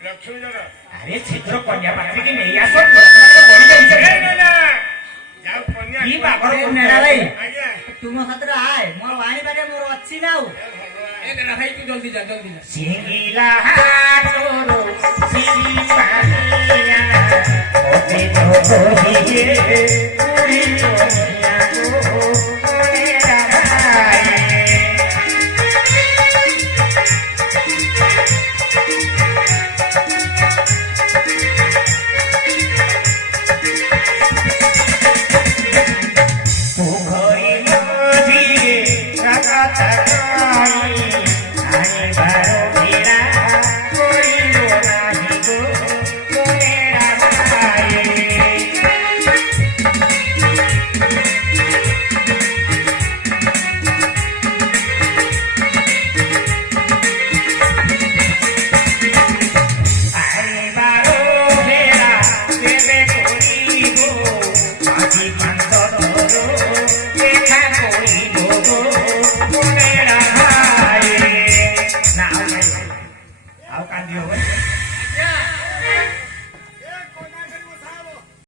আরে ছিদ্র কন্যা পাখিকে নেই আস কি বাবার নেড়া ভাই তুম সাথে আয় মোর বাণী বাড়ি মোর অছি নাও এ নেড়া ভাই তুই জলদি যা সিঙ্গিলা হাতরো সিরি পানিয়া ওতে তো দিয়ে পুরি কন্যা গো মনে রাখায় How can you